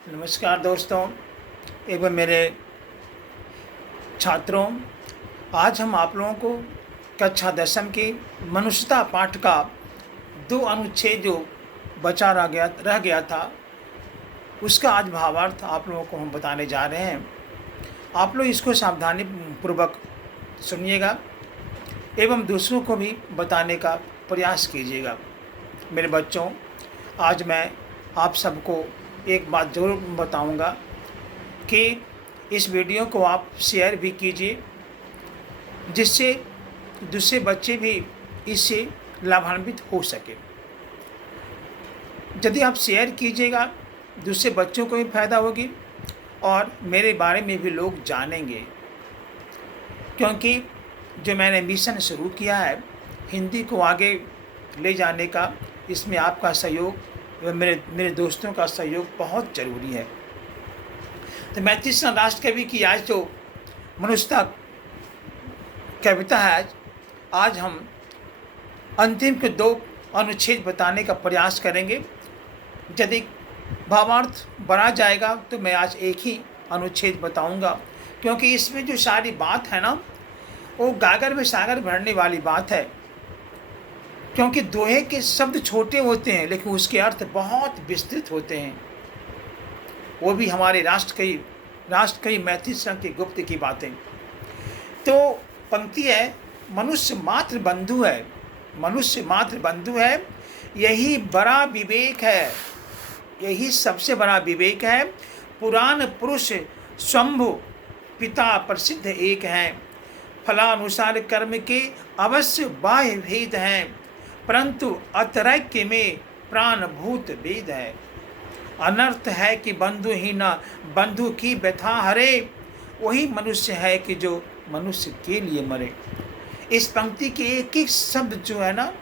नमस्कार दोस्तों एवं मेरे छात्रों। आज हम आप लोगों को कक्षा 10वीं की मनुष्यता पाठ का 2 अनुच्छेद जो बचा रह गया था, उसका आज भावार्थ आप लोगों को हम बताने जा रहे हैं। आप लोग इसको सावधानी पूर्वक सुनिएगा एवं दूसरों को भी बताने का प्रयास कीजिएगा। मेरे बच्चों, आज मैं आप सबको एक बात ज़रूर बताऊंगा कि इस वीडियो को आप शेयर भी कीजिए, जिससे दूसरे बच्चे भी इससे लाभान्वित हो सके। यदि आप शेयर कीजिएगा, दूसरे बच्चों को भी फायदा होगी और मेरे बारे में भी लोग जानेंगे, क्योंकि जो मैंने मिशन शुरू किया है हिंदी को आगे ले जाने का, इसमें आपका सहयोग व मेरे दोस्तों का सहयोग बहुत ज़रूरी है। तो मैथिली राष्ट्र कवि की आज जो मनुष्यता कविता है, आज हम अंतिम के 2 अनुच्छेद बताने का प्रयास करेंगे। यदि भावार्थ बढ़ा जाएगा तो मैं आज एक ही अनुच्छेद बताऊंगा, क्योंकि इसमें जो सारी बात है ना, वो गागर में सागर भरने वाली बात है। क्योंकि दोहे के शब्द छोटे होते हैं लेकिन उसके अर्थ बहुत विस्तृत होते हैं। वो भी हमारे राष्ट्र कई मैथिली संघ के गुप्त की बातें। तो पंक्ति है, मनुष्य मात्र बंधु है, मनुष्य मात्र बंधु है, यही बड़ा विवेक है, यही सबसे बड़ा विवेक है। पुराण पुरुष शंभु पिता प्रसिद्ध एक हैं, फलानुसार कर्म के अवश्य बाह्य भेद हैं, परंतु अतरैक्य में प्राणभूत भेद है। अनर्थ है कि बंधु ही न बंधु की व्यथा हरे, वही मनुष्य है कि जो मनुष्य के लिए मरे। इस पंक्ति के एक एक शब्द जो है ना,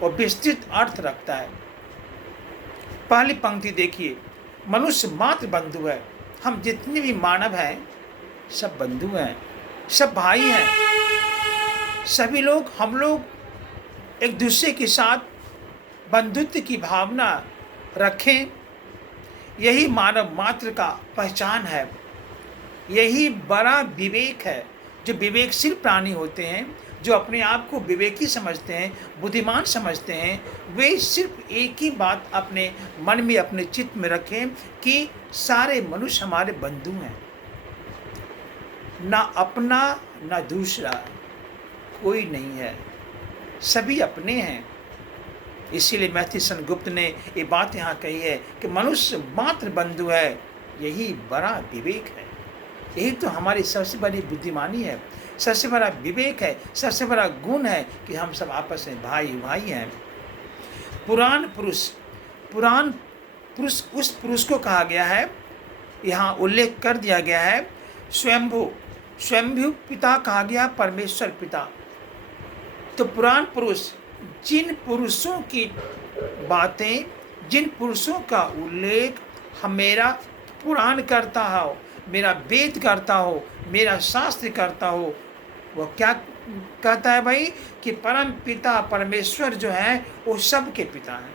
वो विस्तृत अर्थ रखता है। पहली पंक्ति देखिए, मनुष्य मात्र बंधु है। हम जितने भी मानव हैं सब बंधु हैं, सब भाई हैं। सभी लोग, हम लोग एक दूसरे के साथ बंधुत्व की भावना रखें, यही मानव मात्र का पहचान है, यही बड़ा विवेक है। जो विवेकशील प्राणी होते हैं, जो अपने आप को विवेकी समझते हैं, बुद्धिमान समझते हैं, वे सिर्फ एक ही बात अपने मन में, अपने चित्त में रखें कि सारे मनुष्य हमारे बंधु हैं, ना अपना ना दूसरा कोई नहीं है, सभी अपने हैं। इसीलिए मैथिली संघ गुप्त ने ये बात यहाँ कही है कि मनुष्य मात्र बंधु है, यही बड़ा विवेक है। यही तो हमारी सबसे बड़ी बुद्धिमानी है, सबसे बड़ा विवेक है, सबसे बड़ा गुण है कि हम सब आपस में भाई भाई हैं। पुराण पुरुष उस पुरुष को कहा गया है, यहाँ उल्लेख कर दिया गया है। स्वयंभू पिता कहा गया, परमेश्वर पिता। तो पुराण पुरुष जिन पुरुषों की बातें, जिन पुरुषों का उल्लेख मेरा पुराण करता हो, मेरा वेद करता हो, मेरा शास्त्र करता हो, वो क्या कहता है भाई कि परम पिता परमेश्वर जो है वो सबके पिता हैं।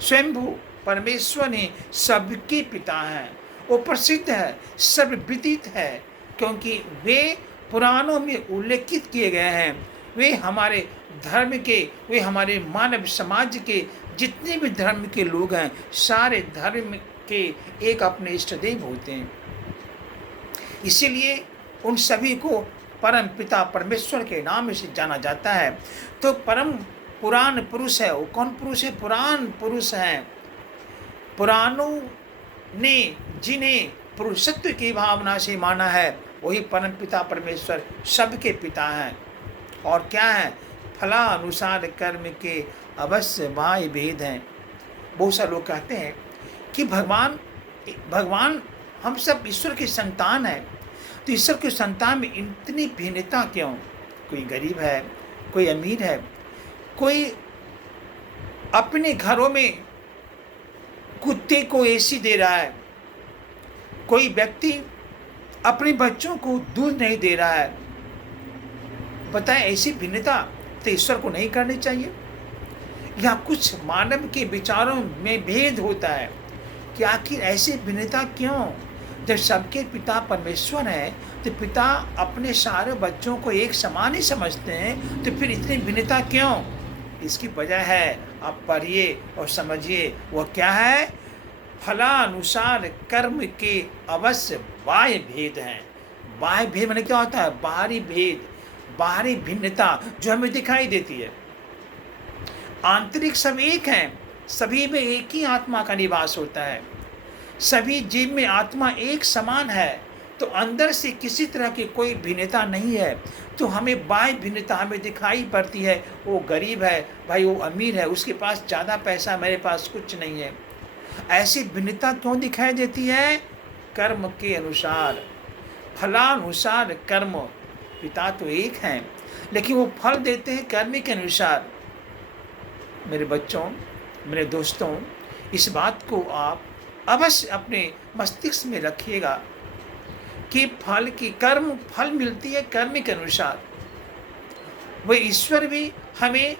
स्वयंभू परमेश्वर ही सबके पिता हैं। वो प्रसिद्ध है, सर्वविदित है, क्योंकि वे पुराणों में उल्लेखित किए गए हैं। वे हमारे धर्म के, वे हमारे मानव समाज के जितने भी धर्म के लोग हैं, सारे धर्म के एक अपने इष्टदेव होते हैं। इसीलिए उन सभी को परम पिता परमेश्वर के नाम से जाना जाता है। तो परम पुराण पुरुष है, वो कौन पुरुष है? पुराण पुरुष हैं। पुराणों ने जिन्हें पुरुषत्व की भावना से माना है, वही परम पिता परमेश्वर सबके पिता हैं। और क्या है? फला अनुसार कर्म के अवश्य बाह्य भेद हैं। बहुत सारे लोग कहते हैं कि भगवान हम सब ईश्वर की संतान है, तो ईश्वर की संतान में इतनी भिन्नता क्यों? कोई गरीब है, कोई अमीर है, कोई अपने घरों में कुत्ते को एसी दे रहा है, कोई व्यक्ति अपने बच्चों को दूध नहीं दे रहा है। बताएं, ऐसी भिन्नता तो ईश्वर को नहीं करनी चाहिए। या कुछ मानव के विचारों में भेद होता है, कि आखिर ऐसी भिन्नता क्यों? जब सबके पिता परमेश्वर हैं, तो पिता अपने सारे बच्चों को एक समान ही समझते हैं, तो फिर इतनी भिन्नता क्यों? इसकी वजह है, आप पढ़िए और समझिए, वह क्या है? फलानुसार कर्म के अवश्य बाह्य भेद हैं। बाह्य भेद माने क्या होता है? बाहरी भेद, बाहरी भिन्नता जो हमें दिखाई देती है। आंतरिक सब एक हैं, सभी में एक ही आत्मा का निवास होता है, सभी जीव में आत्मा एक समान है, तो अंदर से किसी तरह की कोई भिन्नता नहीं है। तो हमें बाह्य भिन्नता हमें दिखाई पड़ती है, वो गरीब है भाई, वो अमीर है, उसके पास ज़्यादा पैसा, मेरे पास कुछ नहीं है। ऐसी भिन्नता क्यों दिखाई देती है? कर्म के अनुसार, फलानुसार कर्म। पिता तो एक हैं, लेकिन वो फल देते हैं कर्म के अनुसार। मेरे बच्चों, मेरे दोस्तों, इस बात को आप अवश्य अपने मस्तिष्क में रखिएगा कि फल की कर्म फल मिलती है कर्म के अनुसार। वह ईश्वर भी हमें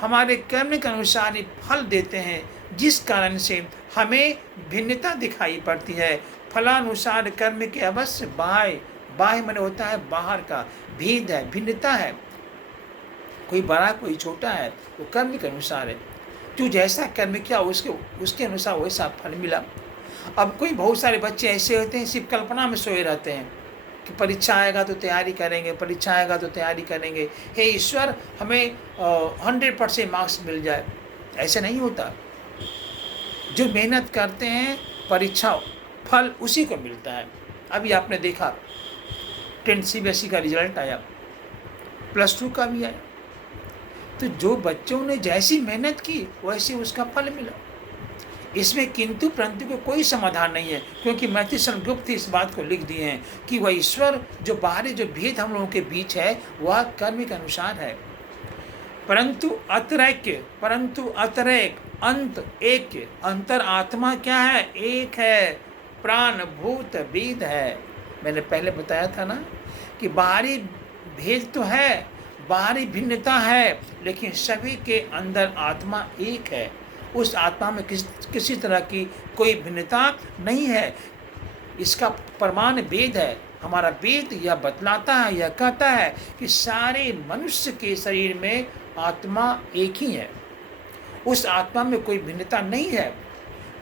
हमारे कर्म के अनुसार ही फल देते हैं, जिस कारण से हमें भिन्नता दिखाई पड़ती है। फलानुसार कर्म के अवश्य बाह्य, बाह्य माने होता है बाहर का, भेद है, भिन्नता है, कोई बड़ा कोई छोटा है, वो कर्म के अनुसार है। जो जैसा कर्म किया उसके अनुसार वैसा फल मिला। अब कोई बहुत सारे बच्चे ऐसे होते हैं, सिर्फ कल्पना में सोए रहते हैं कि परीक्षा आएगा तो तैयारी करेंगे, परीक्षा आएगा तो तैयारी करेंगे, हे ईश्वर हमें 100% मार्क्स मिल जाए। ऐसे नहीं होता। जो मेहनत करते हैं, परीक्षा फल उसी को मिलता है। अभी आपने देखा 10 CBSE का रिजल्ट आया, +2 का भी आया, तो जो बच्चों ने जैसी मेहनत की वैसे उसका फल मिला। इसमें किंतु परंतु को कोई समाधान नहीं है, क्योंकि मैथ्यू गुप्त इस बात को लिख दिए हैं कि वह ईश्वर जो बाहरी जो भेद हम लोगों के बीच है, वह कर्म के अनुसार है। परंतु अतरैक अंत एक, अंतर आत्मा क्या है? एक है, प्राण भूत भेद है। मैंने पहले बताया था ना कि बाहरी भेद तो है, बाहरी भिन्नता है, लेकिन सभी के अंदर आत्मा एक है। उस आत्मा में किसी तरह की कोई भिन्नता नहीं है। इसका प्रमाण वेद है। हमारा वेद यह बतलाता है, यह कहता है कि सारे मनुष्य के शरीर में आत्मा एक ही है, उस आत्मा में कोई भिन्नता नहीं है।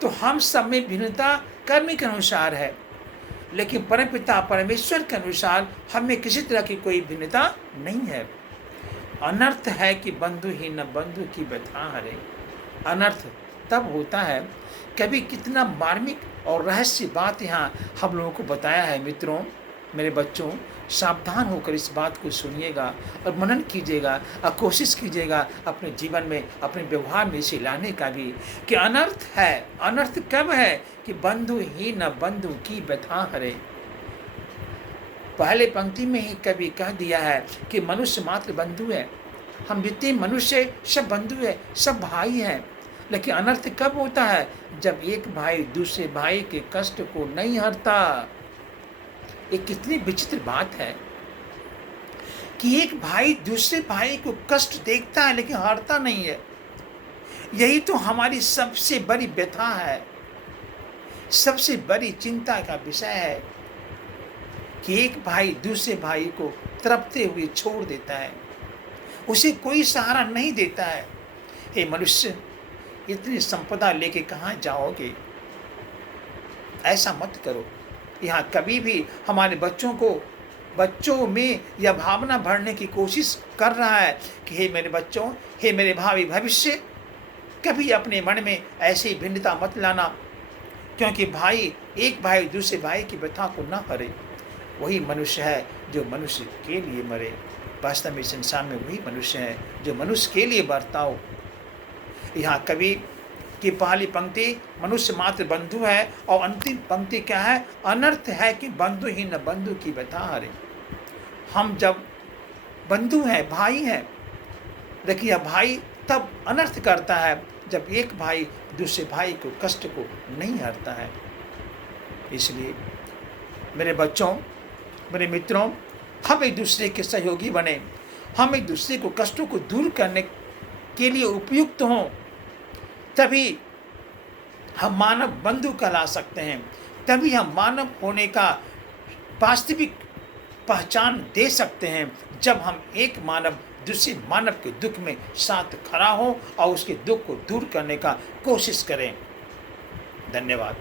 तो हम सब में भिन्नता कर्म के अनुसार है, लेकिन परमपिता परमेश्वर के अनुसार हमें किसी तरह की कोई भिन्नता नहीं है। अनर्थ है कि बंधु ही न बंधु की व्यथा हरे। अनर्थ तब होता है, कभी कितना मार्मिक और रहस्य बात यहाँ हम लोगों को बताया है। मित्रों, मेरे बच्चों, सावधान होकर इस बात को सुनिएगा और मनन कीजिएगा और कोशिश कीजिएगा अपने जीवन में, अपने व्यवहार में इसे लाने का भी, कि अनर्थ है। अनर्थ कब है? कि बंधु ही न बंधु की व्यथा हरे। पहले पंक्ति में ही कभी कह दिया है कि मनुष्य मात्र बंधु है। हम जितने मनुष्य सब बंधु है, सब भाई हैं। लेकिन अनर्थ कब होता है? जब एक भाई दूसरे भाई के कष्ट को नहीं हरता। ये कितनी विचित्र बात है कि एक भाई दूसरे भाई को कष्ट देखता है लेकिन हरता नहीं है। यही तो हमारी सबसे बड़ी व्यथा है, सबसे बड़ी चिंता का विषय है कि एक भाई दूसरे भाई को तड़पते हुए छोड़ देता है, उसे कोई सहारा नहीं देता है। हे मनुष्य, इतनी संपदा लेके कहाँ जाओगे? ऐसा मत करो। यहाँ कभी भी हमारे बच्चों में यह भावना भरने की कोशिश कर रहा है कि हे मेरे बच्चों, हे मेरे भावी भविष्य, कभी अपने मन में ऐसी भिन्नता मत लाना, क्योंकि एक भाई दूसरे भाई की व्यथा को न हरे। वही मनुष्य है जो मनुष्य के लिए मरे। वास्तव में संसार में वही मनुष्य है जो मनुष्य के लिए बर्ताव। यहाँ कवि की पहली पंक्ति मनुष्य मात्र बंधु है, और अंतिम पंक्ति क्या है? अनर्थ है कि बंधु ही न बंधु की व्यथा हरे। हम जब बंधु हैं, भाई हैं, देखिए भाई तब अनर्थ करता है जब एक भाई दूसरे भाई को कष्ट को नहीं हरता है। इसलिए मेरे बच्चों, मेरे मित्रों, हम एक दूसरे के सहयोगी बने, हम एक दूसरे को कष्टों को दूर करने के लिए उपयुक्त हों, तभी हम मानव बंधु कहला सकते हैं। तभी हम मानव होने का वास्तविक पहचान दे सकते हैं, जब हम एक मानव दूसरे मानव के दुख में साथ खड़ा हो और उसके दुख को दूर करने का कोशिश करें। धन्यवाद।